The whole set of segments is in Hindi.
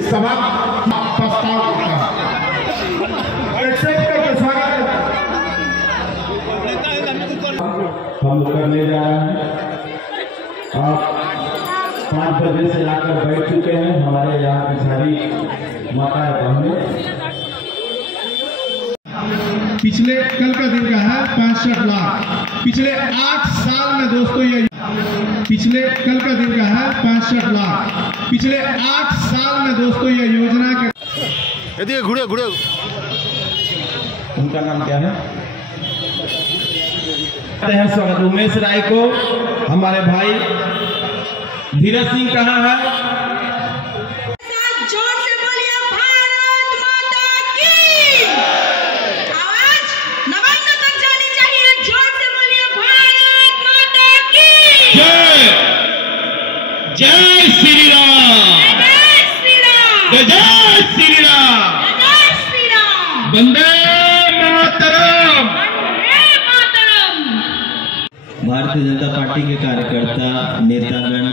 इस सभा प्रस्ताव करता है। हम करने जा रहे हैं। आप 5 बजे से आकर बैठ चुके हैं। हमारे यहाँ की सारी माताएं बहनें। पिछले कल का दिन का है 65 लाख। पिछले 8 साल में दोस्तों ये पिछले कल का दिन का है 65 लाख। पिछले 8 साल में दोस्तों ये योजना के घुड़े घुड़े उनका नाम क्या है? स्वागत उमेश राय को। हमारे भाई धीरज सिंह कहाँ है? जोर से बोलिए भारत माता की। आवाज नवान्नों तक जानी चाहिए। जोर से बोलिए भारत माता की जय। जय श्री राम। जय श्री राम। जय श्री राम। जय श्री राम। वंदे मातरम। वंदे मातरम। भारतीय जनता पार्टी के कार्यकर्ता, नेतागण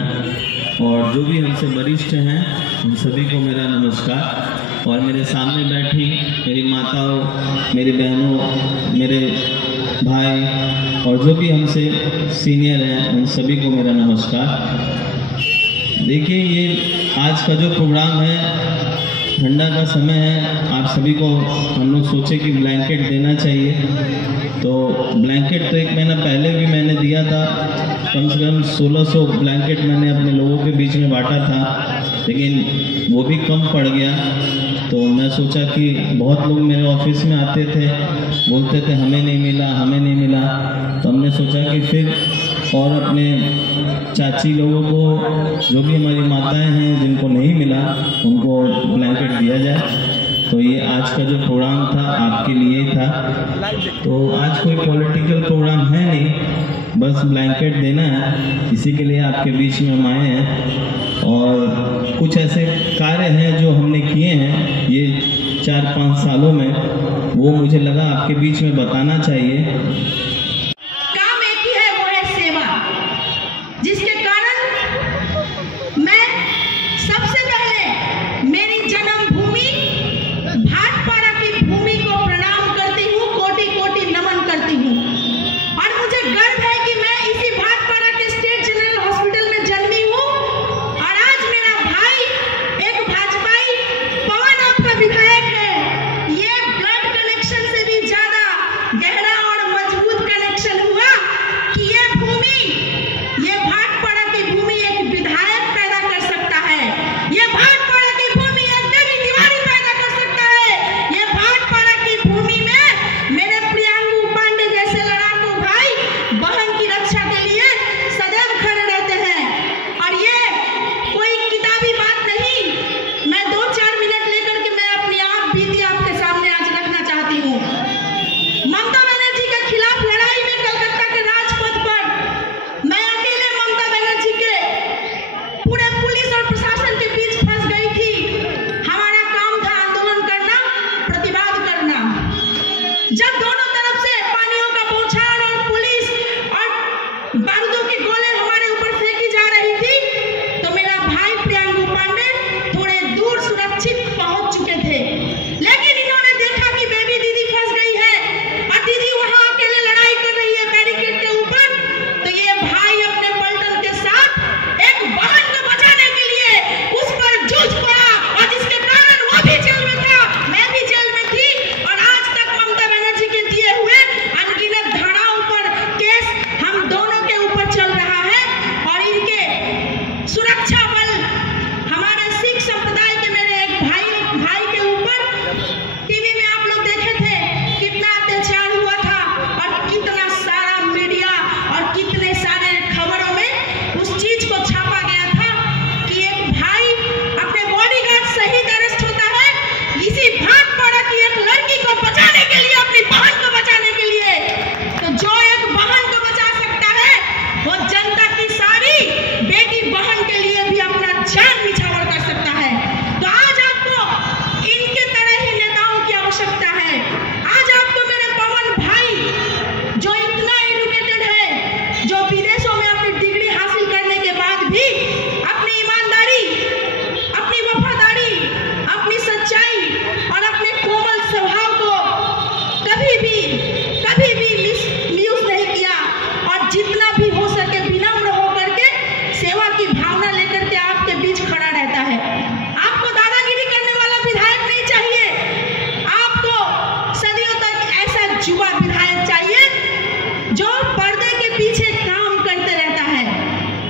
और जो भी हमसे वरिष्ठ हैं, उन सभी को मेरा नमस्कार। और मेरे सामने बैठी मेरी माताओं, मेरी बहनों, मेरे भाई और जो भी हमसे सीनियर हैं, उन सभी को मेरा नमस्कार। देखिए, ये आज का जो प्रोग्राम है, ठंडा का समय है, आप सभी को हम लोग सोचे कि ब्लैंकेट देना चाहिए। तो ब्लैंकेट तो 1 महीना पहले भी मैंने दिया था। कम से कम 1600 ब्लैंकेट मैंने अपने लोगों के बीच में बांटा था, लेकिन वो भी कम पड़ गया। तो मैं सोचा कि बहुत लोग मेरे ऑफिस में आते थे, बोलते थे हमें नहीं मिला, हमें नहीं मिला। तो हमने सोचा कि फिर और अपने चाची लोगों को, जो भी हमारी माताएं हैं जिनको नहीं मिला, उनको ब्लैंकेट दिया जाए। तो ये आज का जो प्रोग्राम था आपके लिए था। तो आज कोई पॉलिटिकल प्रोग्राम है नहीं, बस ब्लैंकेट देना है। इसी के लिए आपके बीच में हम आए हैं। और कुछ ऐसे कार्य हैं जो हमने किए हैं ये 4-5 सालों में, वो मुझे लगा आपके बीच में बताना चाहिए। काम एक ही है, वो है सेवा, जिसके कारण मैं सबसे पहले मेरी जन्मभूमि भाटपाड़ा की भूमि को प्रणाम करती हूँ, कोटि कोटि नमन करती हूँ। और मुझे गर्व है कि मैं इसी भाटपाड़ा के स्टेट जनरल हॉस्पिटल में जन्मी हूँ। और आज मेरा भाई एक भाजपाई पवन आपका विधायक है। ये ब्लड कनेक्शन से भी ज्यादा गहरा और मजबूत कनेक्शन हुआ कि ये भूमि, ये भाटपाड़ा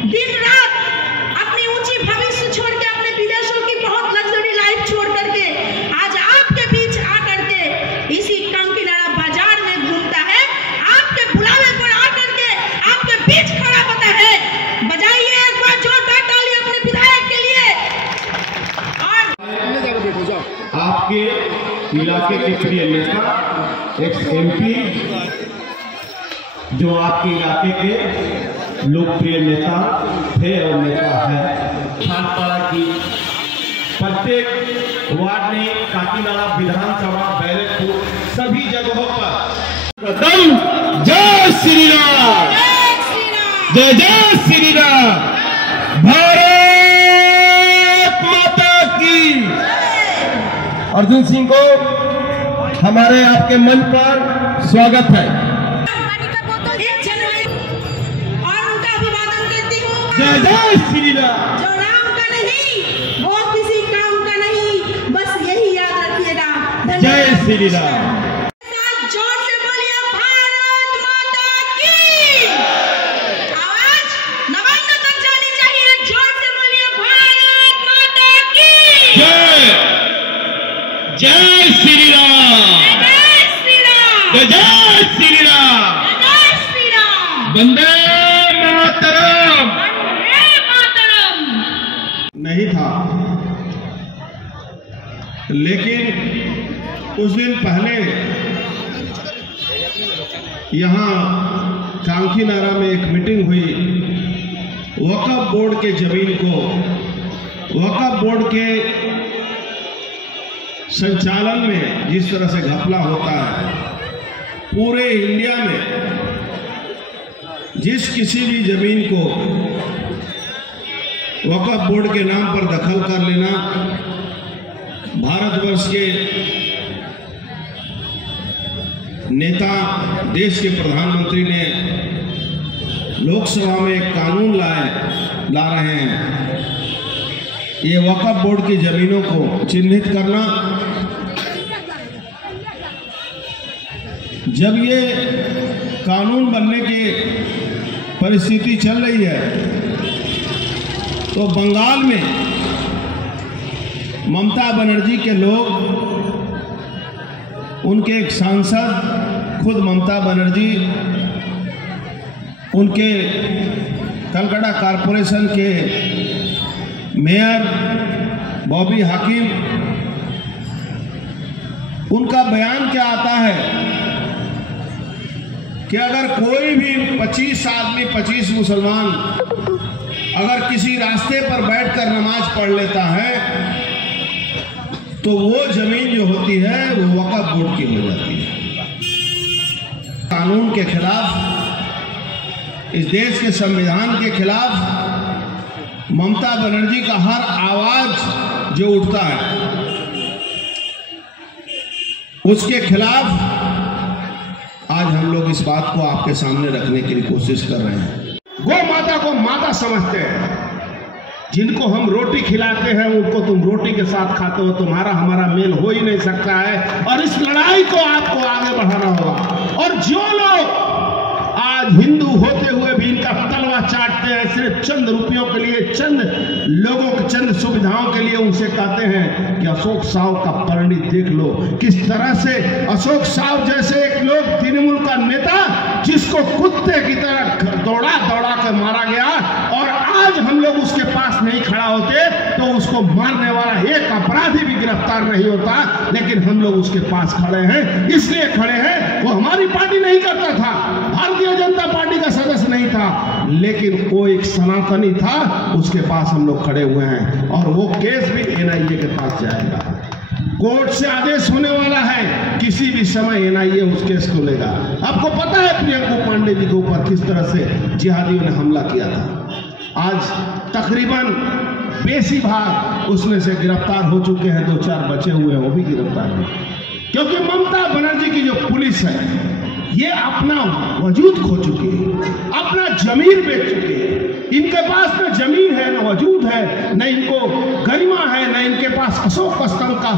दिन रात अपनी ऊंची भविष्य छोड़ के, अपने विदेशों की बहुत लग्जरी लाइफ छोड़ करके आज आपके बीच आकर के इसी कांकीनाड़ा बाजार में घूमता है, आपके बुलावे पर आकर के आपके बीच खड़ा होता है। बजाइए एक बार जोरदार ताली अपने विधायक के लिए। और आपके इलाके के प्रिय नेता, एक्स MP, जो आपके इलाके के लोकप्रिय नेता थे और नेता है, खानपाड़ा की प्रत्येक वार्ड में, काकीनाड़ा विधानसभा, बैरकपुर, सभी जगहों पर जय श्री राम, जय जय श्री राम, भारत माता की। अर्जुन सिंह को हमारे आपके मंच पर स्वागत है। और उनका अभिवादन करती हूँ। जय जय श्री राम। जो राम का नहीं वो किसी काम का नहीं, बस यही याद रखिएगा। जय श्री राम। जोर से बोलिए भारत माता की। आवाज नवान्न तक जानी चाहिए। जोर से बोलिए भारत माता की। जय जय श्री राम, जय श्री राम, जय जय श्री राम, जय श्री राम, वंदे मातरम। वंदे मातरम। नहीं था, लेकिन कुछ दिन पहले यहाँ कांकीनाड़ा में एक मीटिंग हुई। वक्फ बोर्ड के जमीन को, वक्फ बोर्ड के संचालन में जिस तरह से घपला होता है, पूरे इंडिया में जिस किसी भी जमीन को वक्फ बोर्ड के नाम पर दखल कर लेना, भारतवर्ष के नेता, देश के प्रधानमंत्री ने लोकसभा में एक कानून ला रहे हैं। ये वक्फ बोर्ड की जमीनों को चिन्हित करना। जब ये कानून बनने की परिस्थिति चल रही है, तो बंगाल में ममता बनर्जी के लोग, उनके एक सांसद, खुद ममता बनर्जी, उनके कलकत्ता कारपोरेशन के मेयर बॉबी हाकिम, उनका बयान क्या आता है कि अगर कोई भी 25 आदमी, 25 मुसलमान अगर किसी रास्ते पर बैठकर नमाज पढ़ लेता है, तो वो जमीन जो होती है वो वक्फ बोर्ड की हो जाती है। कानून के खिलाफ, इस देश के संविधान के खिलाफ ममता बनर्जी का हर आवाज जो उठता है, उसके खिलाफ आज हम लोग इस बात को आपके सामने रखने की कोशिश कर रहे हैं। गौ माता को माता समझते हैं। जिनको हम रोटी खिलाते हैं उनको तुम रोटी के साथ खाते हो, तुम्हारा हमारा मेल हो ही नहीं सकता है। और इस लड़ाई को आपको आगे बढ़ाना होगा। और जो लोग आज हिंदू होते हुए भी इनका तलवा चाटते हैं, सिर्फ चंद रुपयों के लिए, चंद लोगों के चंद सुविधाओं के लिए, उनसे कहते हैं कि अशोक साव का परिणित देख लो। किस तरह से अशोक साव जैसे एक लोग, तृणमूल का नेता, जिसको कुत्ते की तरह दौड़ा दौड़ा कर मारा गया, और आज हम लोग उसके पास नहीं खड़ा होते तो उसको मारने वाला एक अपराधी भी गिरफ्तार नहीं होता। लेकिन हम लोग उसके पास खड़े हैं, इसलिए खड़े हैं, वो हमारी पार्टी नहीं करता था, भारतीय जनता पार्टी का सदस्य नहीं था, लेकिन वो एक सनातनी था, उसके पास हम लोग खड़े हुए हैं। और वो केस भी NIA के पास जाएगा। कोर्ट से आदेश होने वाला है, किसी भी समय NIA उस केस को लेगा। आपको पता है प्रियंका पांडे जी के ऊपर किस तरह से जिहादियों ने हमला किया था। आज तकरीबन बेसी भाग उसमें से गिरफ्तार हो चुके हैं, 2-4 बचे हुए हैं, वो भी गिरफ्तार हैं। क्योंकि ममता बनर्जी की जो पुलिस है, ये अपना वजूद खो चुकी है, अपना जमीन बेच चुकी है। इनके पास न जमीन है, न वजूद है, न इनको गरिमा है, न इनके पास अशोक स्तंभ का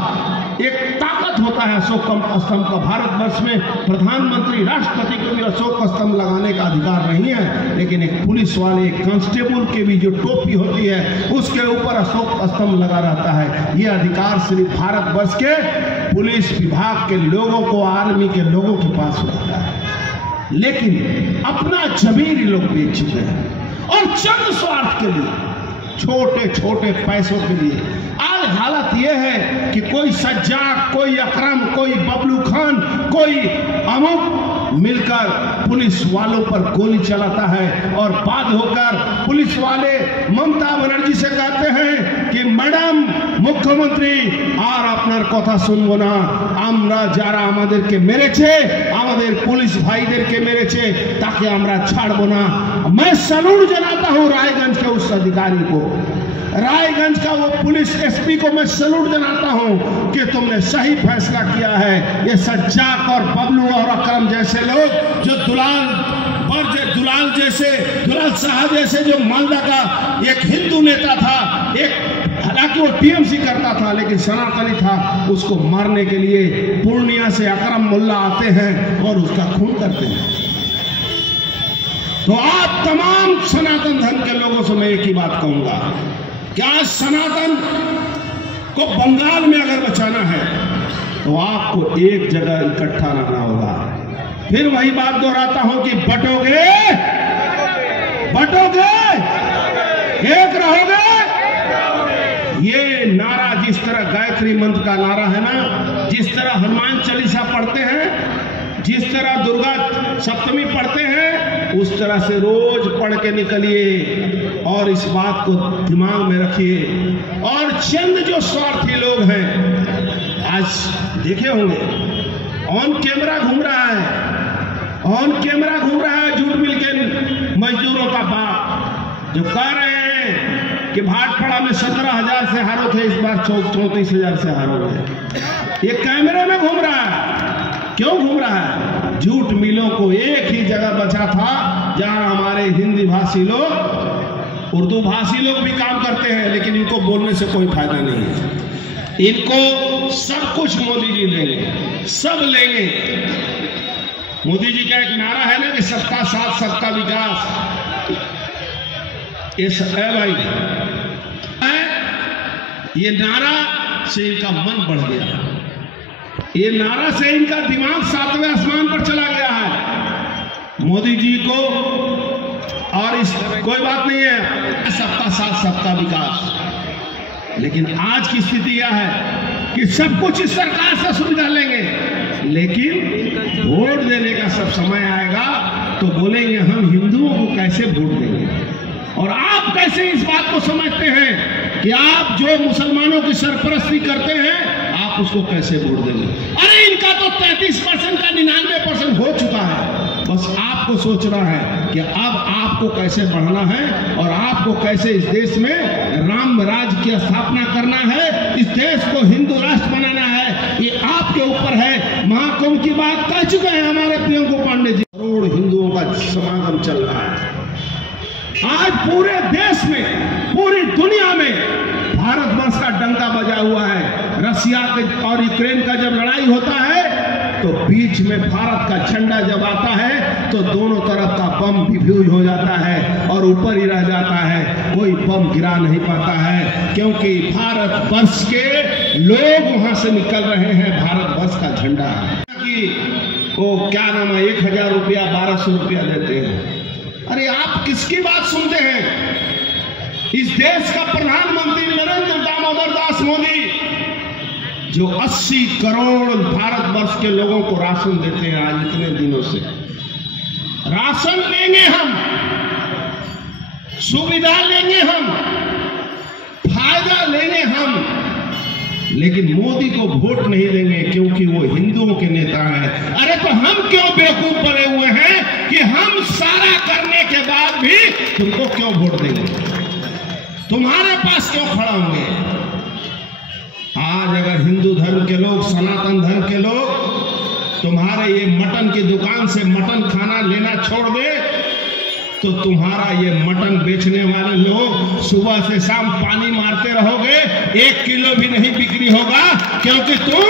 एक ताकत होता है अशोक स्तंभ का। भारतवर्ष में प्रधानमंत्री, राष्ट्रपति को भी अशोक स्तंभ लगाने का अधिकार नहीं है, लेकिन एक पुलिस वाले, एक कांस्टेबल के भी जो टोपी होती है उसके ऊपर अशोक स्तंभ लगा रहता है। ये अधिकार सिर्फ भारतवर्ष के पुलिस विभाग के लोगों को, आर्मी के लोगों के पास होता है। लेकिन अपना जमीन लोग बेच चुके हैं और चंद स्वार्थ के लिए, छोटे छोटे पैसों के लिए। आज हालत यह है कि कोई सज्जाद, कोई अकरम, कोई बबलू खान, कोई अमुक मिलकर पुलिस वालों पर गोली चलाता है और बाद होकर पुलिस वाले ममता बनर्जी से कहते हैं कि मैडम मुख्यमंत्री আর আপনার কথা শুনবো না, আমরা যারা আমাদেরকে মেরেছে, আমাদের পুলিশ ভাইদেরকে মেরেছে, তাকে আমরা ছাড়বো না। मैं सैल्यूट जनाता हूं रायगंज के उस अधिकारी को, रायगंज का वो पुलिस एसपी को मैं सैल्यूट जनाता हूं कि तुमने सही फैसला किया है। ये सज्जाद और बबलू और अकरम जैसे लोग, जो दुलाल साहब जैसे जो मालदा का एक हिंदू नेता था, एक हालांकि वो टीएमसी करता था लेकिन सनातनी था, उसको मारने के लिए पूर्णिया से अकरम मुल्ला आते हैं और उसका खून करते हैं। तो आप तमाम सनातन धर्म के लोगों से मैं एक ही बात कहूंगा कि आज सनातन को बंगाल में अगर बचाना है तो आपको एक जगह इकट्ठा रहना होगा। फिर वही बात दोहराता हूं कि बटोगे, एक रहोगे। ये नारा, जिस तरह गायत्री मंत्र का नारा है ना, जिस तरह हनुमान चालीसा पढ़ते हैं, जिस तरह दुर्गा सप्तमी पढ़ते हैं, उस तरह से रोज पढ़ के निकलिए और इस बात को दिमाग में रखिए। और चंद जो स्वार्थी लोग हैं, आज देखे होंगे ऑन कैमरा घूम रहा है झूठ मिल के मजदूरों का बाप, जो कह रहे हैं कि भाटपाड़ा में 17,000 से हारो थे, इस बार 34,000 से हारोगे। ये कैमरे में घूम रहा है। क्यों घूम रहा है? झूठ मिलों को एक ही जगह बचा था जहां हमारे हिंदी भाषी लोग, उर्दू भाषी लोग भी काम करते हैं, लेकिन इनको बोलने से कोई फायदा नहीं है। इनको सब कुछ मोदी जी लेंगे, सब लेंगे। मोदी जी का एक नारा है ना कि सबका साथ सबका विकास। भाई, ये नारा से इनका मन बढ़ गया, ये नारा से इनका दिमाग 7वें आसमान पर चला गया है। मोदी जी को और इस कोई बात नहीं है, सबका साथ सबका विकास। लेकिन आज की स्थिति यह है कि सब कुछ इस सरकार से सुविधा लेंगे, लेकिन वोट देने का सब समय आएगा तो बोलेंगे हम हिंदुओं को कैसे वोट देंगे। और आप कैसे इस बात को समझते हैं कि आप जो मुसलमानों की सरपरस्ती करते हैं, आप उसको कैसे वोट देंगे? अरे इनका तो 33% का 99% हो चुका है। बस आपको सोचना है कि अब आपको कैसे बढ़ना है और आपको कैसे इस देश में राम राज्य की स्थापना करना है, इस देश को हिंदू राष्ट्र बनाना है, ये आपके ऊपर है। महाकुंभ की बात कह चुके हैं हमारे प्रियंका पांडे जी। करोड़ हिंदुओं का समागम चल रहा है आज पूरे देश में, पूरी दुनिया में। भारतवर्ष का डंका बजा हुआ है। रसिया और यूक्रेन का जब लड़ाई होता है तो बीच में भारत का झंडा जब आता है तो दोनों तरफ का बम डिफ्यूज हो जाता है और ऊपर ही रह जाता है, कोई बम गिरा नहीं पाता है, क्योंकि भारतवर्ष के लोग वहां से निकल रहे हैं। भारतवर्ष का झंडा कि वो क्या नाम है, 1,000 रुपया 1,200 रुपया देते हैं। अरे आप किसकी बात सुनते हैं? इस देश का प्रधानमंत्री नरेंद्र दामोदर दास मोदी, जो 80 करोड़ भारतवर्ष के लोगों को राशन देते हैं आज इतने दिनों से। राशन लेंगे हम, सुविधा लेंगे हम, फायदा लेंगे हम, लेकिन मोदी को वोट नहीं देंगे क्योंकि वो हिंदुओं के नेता हैं। अरे तो हम क्यों बेवकूफ बने हुए हैं कि हम सारा करने के बाद भी तुमको क्यों वोट देंगे, तुम्हारे पास क्यों खड़ा होंगे? आज अगर हिंदू धर्म के लोग, सनातन धर्म के लोग तुम्हारे ये मटन की दुकान से मटन खाना लेना छोड़ दे तो तुम्हारा ये मटन बेचने वाले लोग सुबह से शाम पानी मारते रहोगे, 1 किलो भी नहीं बिक्री होगा, क्योंकि तुम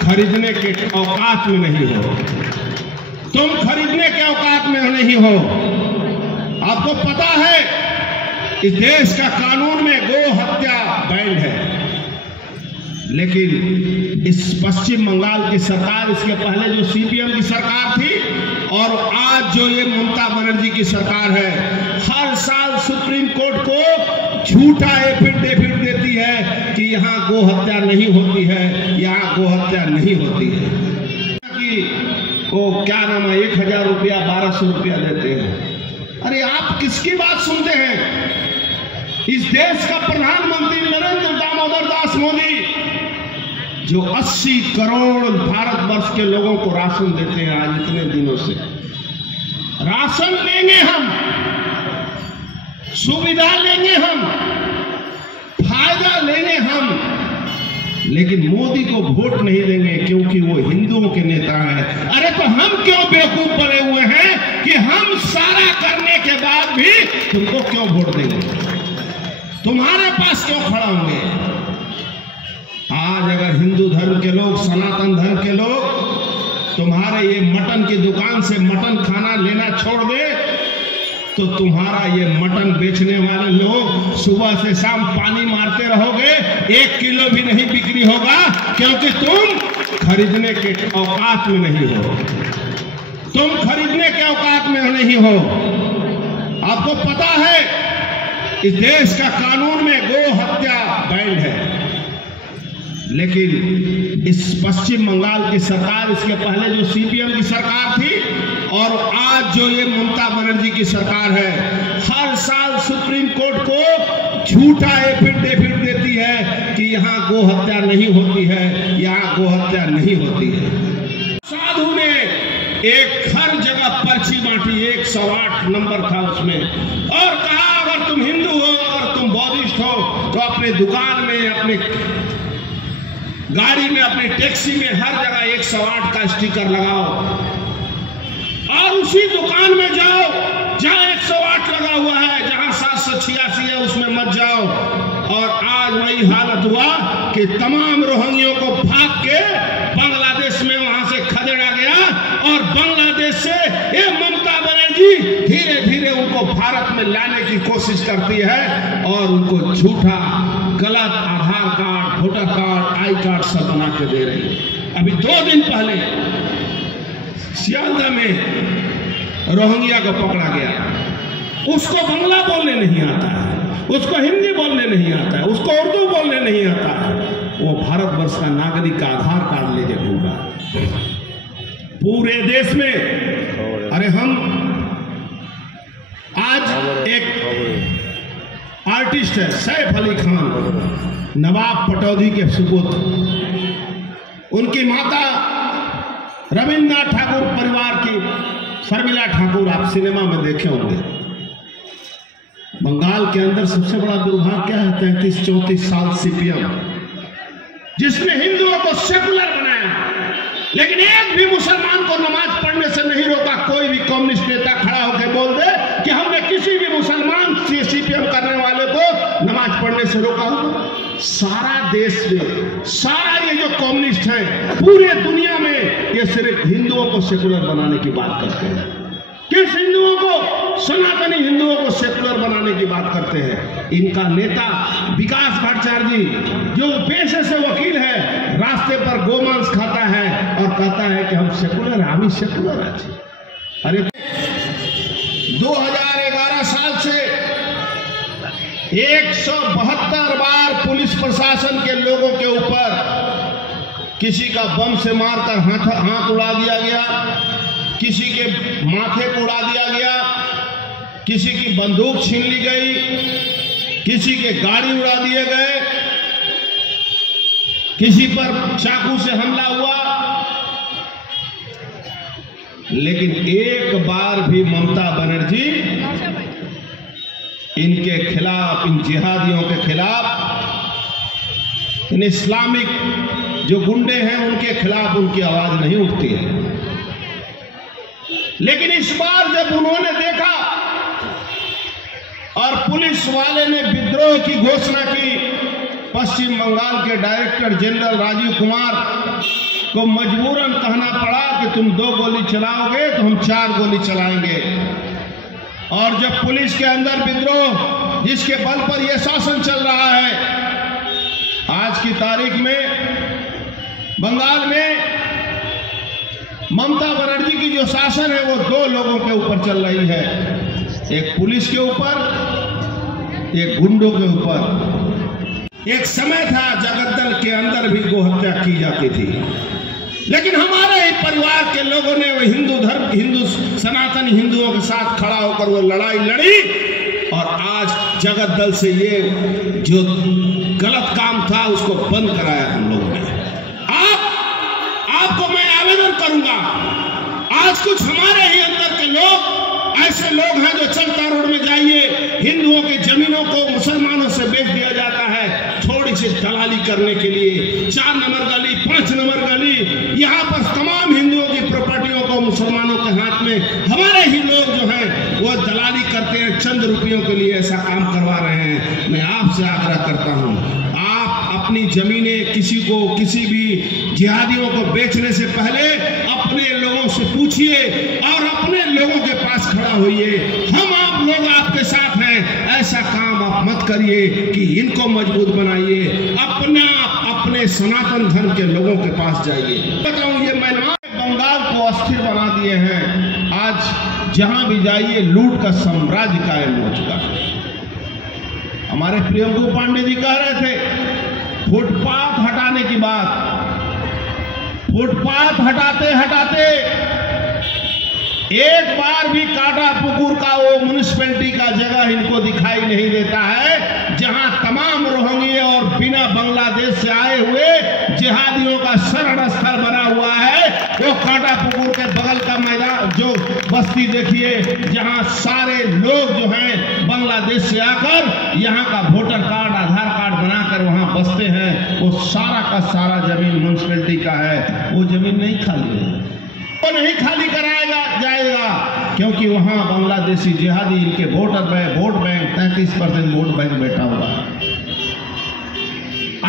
खरीदने के औकात में नहीं हो। तुम खरीदने के औकात में नहीं हो। आपको पता है इस देश का कानून में गो हत्या बैन है, लेकिन इस पश्चिम बंगाल की सरकार, इसके पहले जो सीपीएम की सरकार थी और आज जो ये ममता बनर्जी की सरकार है, हर साल सुप्रीम कोर्ट को झूठा एफिडेविट देती है कि यहाँ गो हत्या नहीं होती है, यहाँ गो हत्या नहीं होती है। कि वो क्या नाम है, 1000 रुपया 1200 रुपया देते हैं। अरे आप किसकी बात सुनते हैं? इस देश का प्रधानमंत्री नरेंद्र दामोदर दास मोदी, जो 80 करोड़ भारतवर्ष के लोगों को राशन देते हैं, आज इतने दिनों से राशन लेंगे हम, सुविधा लेंगे हम, फायदा लेंगे हम, लेकिन मोदी को वोट नहीं देंगे क्योंकि वो हिंदुओं के नेता हैं। अरे तो हम क्यों बेवकूफ बने हुए हैं कि हम सारा करने के बाद भी तुमको क्यों वोट देंगे, तुम्हारे पास क्यों खड़ा होंगे? आज अगर हिंदू धर्म के लोग, सनातन धर्म के लोग तुम्हारे ये मटन की दुकान से मटन खाना लेना छोड़ दे, तो तुम्हारा ये मटन बेचने वाले लोग सुबह से शाम पानी मारते रहोगे, 1 किलो भी नहीं बिक्री होगा, क्योंकि तुम खरीदने के औकात में नहीं हो। तुम खरीदने के औकात में नहीं हो। आपको पता है इस देश का कानून में गो हत्या बैन है, लेकिन इस पश्चिम बंगाल की सरकार, इसके पहले जो सीपीएम की सरकार थी और आज जो ये ममता बनर्जी की सरकार है, हर साल सुप्रीम कोर्ट को झूठा एफिडेविट देती है कि यहाँ गो हत्या नहीं होती है, यहाँ गो हत्या नहीं होती है। साधु ने एक हर जगह पर्ची बांटी, 108 नंबर था उसमें, और कहा अगर तुम हिंदू हो, अगर तुम बौद्धिस्ट हो, तो अपने दुकान में, अपने गाड़ी में, अपनी टैक्सी में हर जगह 108 का स्टिकर लगाओ, और उसी दुकान में जाओ जहां 108 लगा हुआ है, जहां 786 है उसमें मत जाओ। और आज वही हालत हुआ कि तमाम रोहिंग्यों को भाग के बांग्लादेश में वहां से खदेड़ा गया, और बांग्लादेश से ये ममता बनर्जी धीरे धीरे उनको भारत में लाने की कोशिश करती है, और उनको झूठा गलत Aadhaar card, voter card, I card सब बना के दे रही है। अभी 2 दिन पहले सियालदह में रोहिंग्या को पकड़ा गया, उसको बांग्ला बोलने नहीं आता है, उसको हिंदी बोलने नहीं आता है, उसको उर्दू बोलने नहीं आता है, वो भारतवर्ष का नागरिक का आधार कार्ड लेके घूमा पूरे देश में। अरे हम आज एक आर्टिस्ट है सैफ अली खान, नवाब पटौदी के सुपुत्र, उनकी माता रविन्द्रनाथ ठाकुर परिवार की शर्मिला ठाकुर, आप सिनेमा में देखे होंगे। बंगाल के अंदर सबसे बड़ा दुर्भाग्य क्या है, 33-34 साल सीपीएम, जिसने हिंदुओं को सेकुलर बनाया, लेकिन एक भी मुसलमान को नमाज पढ़ने से नहीं रोका। कोई भी कम्युनिस्ट नेता खड़ा होकर बोल दे कि हमने किसी भी मुसलमान सीपीएम करने वाले को नमाज पढ़ने से रोका हो। सारा देश में, सारा ये जो कम्युनिस्ट है पूरे दुनिया में, ये सिर्फ हिंदुओं को सेकुलर बनाने की बात करते हैं। किस हिंदुओं को, सनातनी हिंदुओं को सेकुलर बनाने की बात करते हैं। इनका नेता विकास भट्टाचार्य जी, जो पेशे से वकील है, रास्ते पर गोमांस खाता है और कहता है कि हम सेकुलर हैं, हम सेकुलर हैं। अरे 2011 साल से 172 बार पुलिस प्रशासन के लोगों के ऊपर किसी का बम से मारकर हाथ उड़ा दिया गया, किसी के माथे को उड़ा दिया गया, किसी की बंदूक छीन ली गई, किसी के गाड़ी उड़ा दिए गए, किसी पर चाकू से हमला हुआ। लेकिन एक बार भी ममता बनर्जी इनके खिलाफ, इन जिहादियों के खिलाफ, इन इस्लामिक जो गुंडे हैं उनके खिलाफ उनकी आवाज नहीं उठती है। लेकिन इस बार जब उन्होंने देखा और पुलिस वाले ने विद्रोह की घोषणा की। पश्चिम बंगाल के डायरेक्टर जनरल राजीव कुमार को मजबूरन कहना पड़ा कि तुम 2 गोली चलाओगे तो हम 4 गोली चलाएंगे। और जब पुलिस के अंदर विद्रोह, जिसके बल पर यह शासन चल रहा है, आज की तारीख में बंगाल में ममता बनर्जी की जो शासन है वो 2 लोगों के ऊपर चल रही है, एक पुलिस के ऊपर, एक गुंडों के ऊपर। एक समय था जगद्दल के अंदर भी गोहत्या की जाती थी, लेकिन हमारे ही परिवार के लोगों ने वो हिंदू सनातन हिंदुओं के साथ खड़ा होकर वो लड़ाई लड़ी और आज जगद्दल से ये जो गलत काम था उसको बंद कराया हम लोगों ने। आपको मैं आवेदन करूंगा, आज कुछ हमारे ही अंदर के लोग ऐसे लोग हैं जो चलता रोड में जाइए, हिंदुओं की जमीनों को मुसलमानों से बेच दिया जाता है थोड़ी सी दलाली करने के लिए। 4 नंबर गली, 5 नंबर गली, यहाँ पर तमाम हिंदुओं की प्रॉपर्टियों को मुसलमानों के हाथ में हमारे ही लोग जो हैं वो दलाली करते हैं, चंद रुपयों के लिए ऐसा काम करवा रहे हैं। मैं आपसे आग्रह करता हूँ, आप अपनी जमीनें किसी भी जिहादियों को बेचने से पहले अपने लोगों से पूछिए और अपने लोगों के पास खड़ा होइए। हम आप लोग आपके साथ हैं, ऐसा काम आप मत करिए कि इनको मजबूत बनाइए, अपने सनातन धर्म के लोगों के पास जाइए। बताऊं, ये महिलाएं बंगाल को अस्थिर बना दिए हैं। आज जहां भी जाइए लूट का साम्राज्य कायम हो चुका है। हमारे प्रियंकू पांडे जी कह रहे थे फुटपाथ हटाने की बात। फुटपाथ हटाते हटाते एक बार भी काटा पुकुर का वो म्युनिसिपैलिटी का जगह इनको दिखाई नहीं देता है, जहां तमाम रोहिंग्या और बिना बांग्लादेश से आए हुए जिहादियों का शरण स्थल बना हुआ है। वो काटा पुकुर के बगल का मैदान जो बस्ती देखिए, जहां सारे लोग जो हैं बांग्लादेश से आकर यहाँ का वोटर कार्ड, आधार कार्ड बनाकर वहां बसते हैं, वो सारा का सारा जमीन म्युनिसिपैलिटी का है। वो जमीन नहीं खाली है, वो नहीं खाली कराएगा जाएगा, क्योंकि वहां बांग्लादेशी जिहादी इनके वोट बैंक 33% वोट बैंक बैठा हुआ है।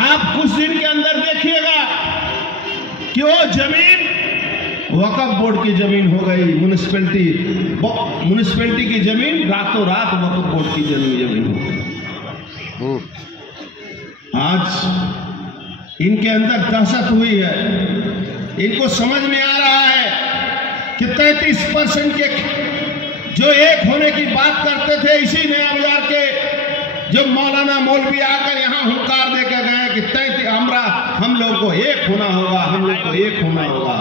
आप कुछ दिन के अंदर देखिएगा कि वो जमीन वक्फ बोर्ड की जमीन हो गई, म्युनिसिपैलिटी की जमीन रातों रात वक्फ बोर्ड की जमीन हो गई। आज इनके अंदर दहशत हुई है, इनको समझ में आ रहा है कि 33% के जो एक होने की बात करते थे, इसी नया बाजार के जो मौलाना मौलवी आकर यहाँ हुंकार देकर गए कि हम लोग को एक होना होगा, हम लोग को एक होना होगा।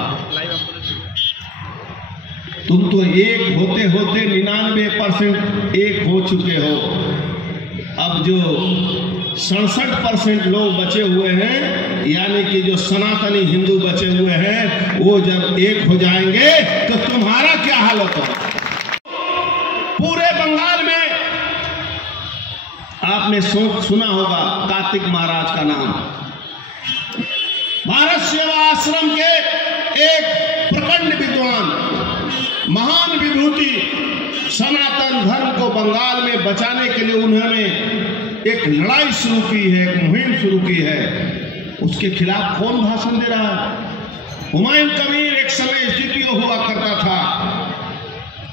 तुम तो एक होते होते 99% एक हो चुके हो। अब जो 67% लोग बचे हुए हैं, यानी कि जो सनातनी हिंदू बचे हुए हैं, वो जब एक हो जाएंगे तो तुम्हारा क्या हाल होगा। पूरे बंगाल में आपने सुना होगा कार्तिक महाराज का नाम। भारत सेवा आश्रम के एक प्रखंड विद्वान, महान विभूति, सनातन धर्म को बंगाल में बचाने के लिए उन्होंने एक लड़ाई शुरू की है, एक मुहिम शुरू की है। उसके खिलाफ कौन भाषण दे रहा है? हुमायूं कबीर एक समय एसडीपीओ हुआ करता था।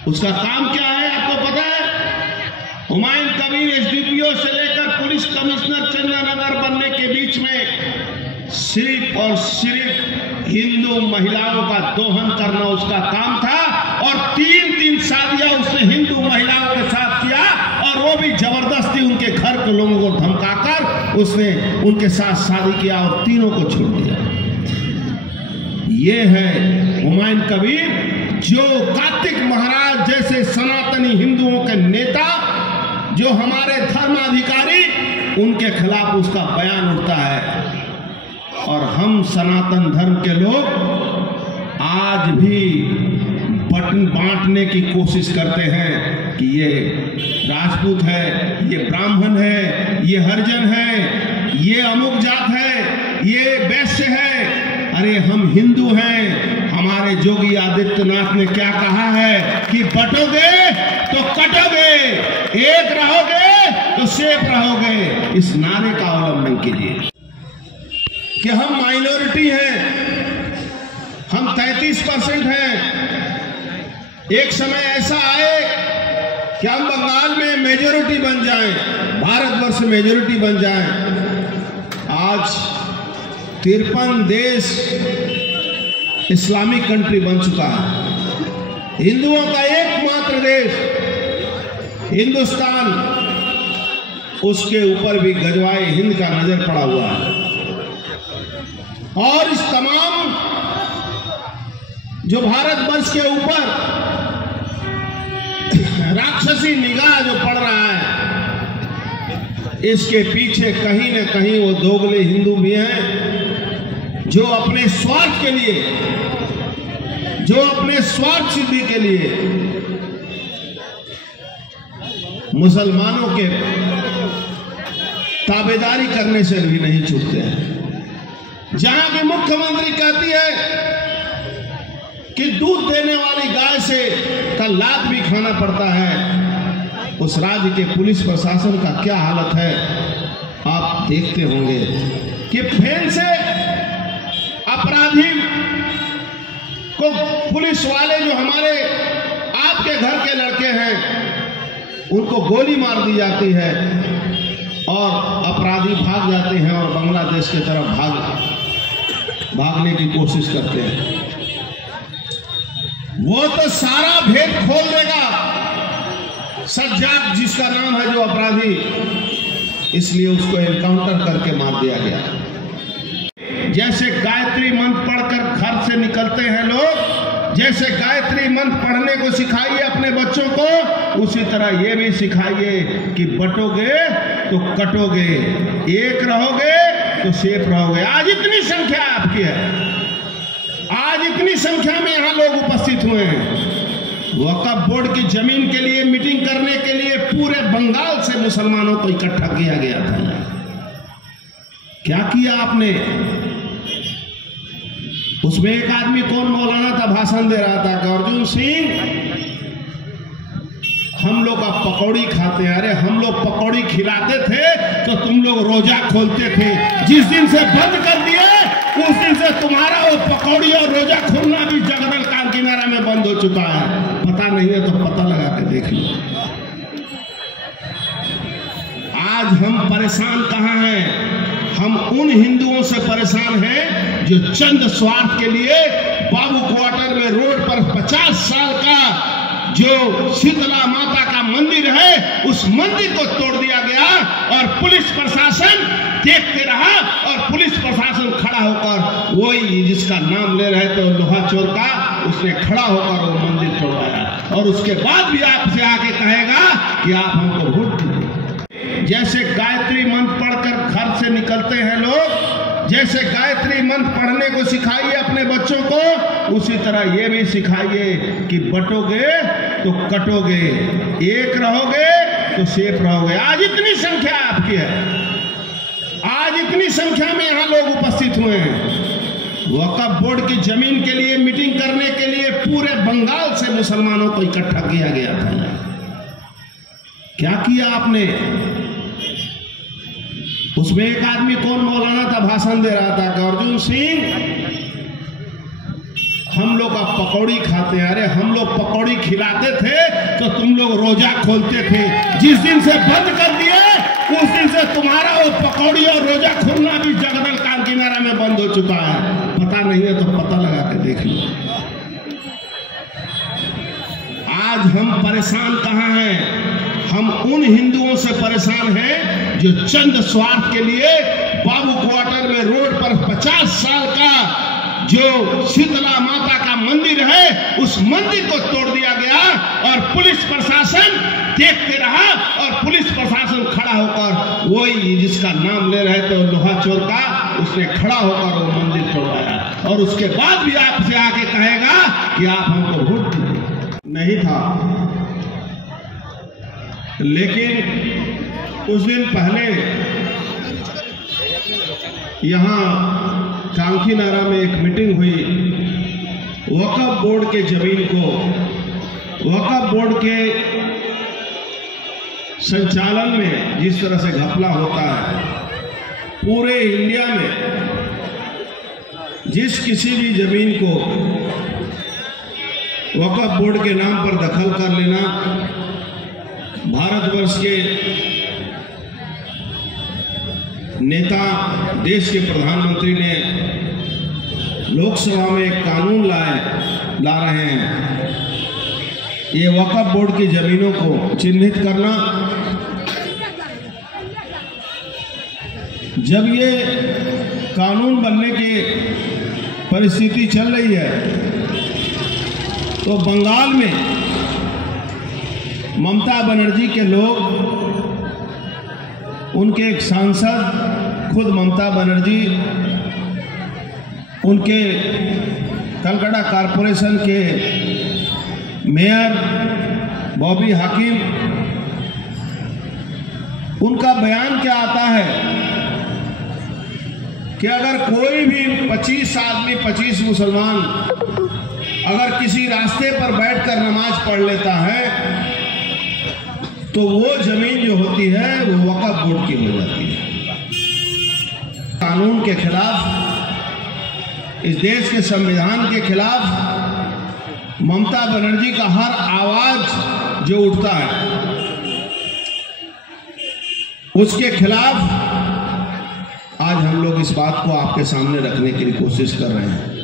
उसका काम क्या है आपको पता है? हुमायूं कबीर एसडीपीओ से लेकर पुलिस कमिश्नर चंद्रनगर बनने के बीच में सिर्फ और सिर्फ हिंदू महिलाओं का दोहन करना उसका काम था, और 3 शादियां उसने हिंदू महिलाओं के साथ किया, और वो भी जबरदस्ती उनके घर के लोगों को धमकाकर उसने उनके साथ शादी किया और तीनों को छोड़ दिया। ये है हुमायूं कबीर, जो कार्तिक महाराज जैसे सनातनी हिंदुओं के नेता, जो हमारे धर्माधिकारी, उनके खिलाफ उसका बयान उठता है। और हम सनातन धर्म के लोग आज भी बटन बांटने की कोशिश करते हैं कि ये राजपूत है, ये ब्राह्मण है, ये हरिजन है, ये अमुक जात है, ये वैश्य है। अरे हम हिंदू हैं। हमारे योगी आदित्यनाथ ने क्या कहा है कि बटोगे तो कटोगे, एक रहोगे तो सेफ रहोगे, इस नारे का अवलंबन कीजिए कि हम माइनॉरिटी हैं, हम 33% हैं। एक समय ऐसा आए कि हम बंगाल में मेजॉरिटी बन जाएं, भारतवर्ष मेजॉरिटी बन जाएं। आज 53 देश इस्लामिक कंट्री बन चुका है। हिंदुओं का एकमात्र देश हिंदुस्तान, उसके ऊपर भी गजवाए हिंद का नजर पड़ा हुआ है। और इस तमाम जो भारतवर्ष के ऊपर राक्षसी निगाह जो पड़ रहा है, इसके पीछे कहीं न कहीं वो दोगले हिंदू भी हैं जो अपने स्वार्थ के लिए, जो अपने स्वार्थ सिद्धि के लिए मुसलमानों के ताबेदारी करने से भी नहीं चूकते हैं। जहां की मुख्यमंत्री कहती है कि दूध देने वाली गाय से का लात भी खाना पड़ता है, उस राज्य के पुलिस प्रशासन का क्या हालत है आप देखते होंगे कि फेल से अपराधी को पुलिस वाले जो हमारे आपके घर के लड़के हैं उनको गोली मार दी जाती है और अपराधी भाग जाते हैं और बांग्लादेश की तरफ भागने की कोशिश करते हैं। वो तो सारा भेद खोल देगा, सज्जाद जिसका नाम है जो अपराधी, इसलिए उसको एनकाउंटर करके मार दिया गया। जैसे गायत्री मंत्र पढ़कर घर से निकलते हैं लोग, जैसे गायत्री मंत्र पढ़ने को सिखाइए अपने बच्चों को, उसी तरह ये भी सिखाइए कि बटोगे तो कटोगे, एक रहोगे तो सेफ रहोगे। आज इतनी संख्या आपकी है, आज इतनी संख्या में यहाँ लोग उपस्थित हुए हैं। वक्फ बोर्ड की जमीन के लिए मीटिंग करने के लिए पूरे बंगाल से मुसलमानों को इकट्ठा किया गया था। क्या किया आपने? उसमें एक आदमी कौन मौलाना था, भाषण दे रहा था कि अर्जुन सिंह हम लोग अब पकौड़ी खाते हैं। अरे हम लोग पकौड़ी खिलाते थे तो तुम लोग रोजा खोलते थे, जिस दिन से बंद कर दिए उस दिन से तुम्हारा वो पकौड़ी और रोजा खोलना भी जगदल काल किनारा में बंद हो चुका है। पता नहीं है तो पता लगा के देख लो। आज हम परेशान कहाँ हैं? हम उन हिंदुओं से परेशान हैं जो चंद स्वार्थ के लिए बाबू क्वार्टर में रोड पर 50 साल का जो शीतला माता का मंदिर है, उस मंदिर को तोड़ दिया गया और पुलिस प्रशासन देखते रहा और पुलिस प्रशासन खड़ा होकर, वही जिसका नाम ले रहे थे लोहा चोर का, उसने खड़ा होकर वो मंदिर तोड़वाया और उसके बाद भी आपसे आके कहेगा कि आप हमको वोट दीजिए। जैसे गायत्री मंत्र पढ़कर घर से निकलते हैं लोग, जैसे गायत्री मंत्र पढ़ने को सिखाइए अपने बच्चों को, उसी तरह ये भी सिखाइए कि बटोगे तो कटोगे, एक रहोगे तो सेफ रहोगे। आज इतनी संख्या आपकी है, आज इतनी संख्या में यहाँ लोग उपस्थित हुए हैं। वक्फ बोर्ड की जमीन के लिए मीटिंग करने के लिए पूरे बंगाल से मुसलमानों को इकट्ठा किया गया था। क्या किया आपने? उसमें एक आदमी कौन मौलाना था, भाषण दे रहा था कि अर्जुन सिंह हम लोग अब पकौड़ी खाते हैं। अरे हम लोग पकौड़ी खिलाते थे तो तुम लोग रोजा खोलते थे, जिस दिन से बंद कर दिए उस दिन से तुम्हारा वो पकौड़ी और रोजा खोलना भी जगदल काल किनारा में बंद हो चुका है। पता नहीं है तो पता लगा के देख लो। आज हम परेशान कहाँ हैं? हम उन हिंदुओं से परेशान हैं जो चंद स्वार्थ के लिए बाबू क्वार्टर में रोड पर 50 साल का जो शीतला माता का मंदिर है, उस मंदिर को तोड़ दिया गया और पुलिस प्रशासन देखते रहा और पुलिस प्रशासन खड़ा होकर, वही जिसका नाम ले रहे थे लोहा चोर का, उसने खड़ा होकर वो मंदिर तोड़वाया और उसके बाद भी आपसे आके कहेगा कि आप हमको वोट दीजिए। नहीं था, लेकिन उस दिन पहले यहाँ कांकीनारा में एक मीटिंग हुई। वक्फ बोर्ड के जमीन को, वक्फ बोर्ड के संचालन में जिस तरह से घपला होता है, पूरे इंडिया में जिस किसी भी जमीन को वक्फ बोर्ड के नाम पर दखल कर लेना, भारतवर्ष के नेता, देश के प्रधानमंत्री ने लोकसभा में एक कानून ला रहे हैं, ये वक्फ बोर्ड की जमीनों को चिन्हित करना। जब ये कानून बनने की परिस्थिति चल रही है तो बंगाल में ममता बनर्जी के लोग, उनके एक सांसद, खुद ममता बनर्जी, उनके कलकत्ता कॉरपोरेशन के मेयर बॉबी हाकिम, उनका बयान क्या आता है कि अगर कोई भी 25 आदमी, 25 मुसलमान अगर किसी रास्ते पर बैठकर नमाज पढ़ लेता है तो वो जमीन जो होती है वो वक्फ बोर्ड की हो जाती है। कानून के खिलाफ, इस देश के संविधान के खिलाफ ममता बनर्जी का हर आवाज जो उठता है, उसके खिलाफ आज हम लोग इस बात को आपके सामने रखने की कोशिश कर रहे हैं।